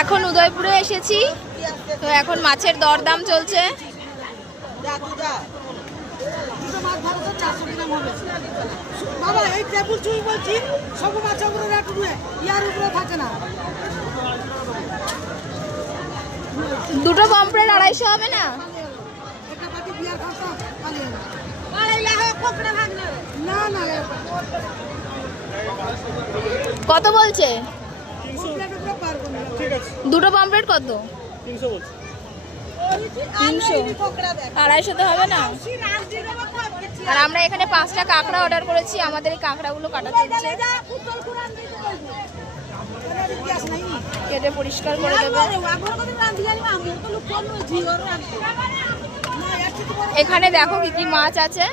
এখন উদয়পুরে এসেছি, তো এখন মাছের দরদাম চলছে। দুটো পমফ্রেট 250 হবে না? কত বলছে? দুটো পমফ্রেট কত? 300। 250 তো হবে না। আর আমরা এখানে 5টা কাঁকড়া অর্ডার করেছি, আমাদের এই কাঁকড়াগুলো কাটা চলছে, কেটে পরিষ্কার করে দেবে। এখানে দেখো কি কি মাছ আছে।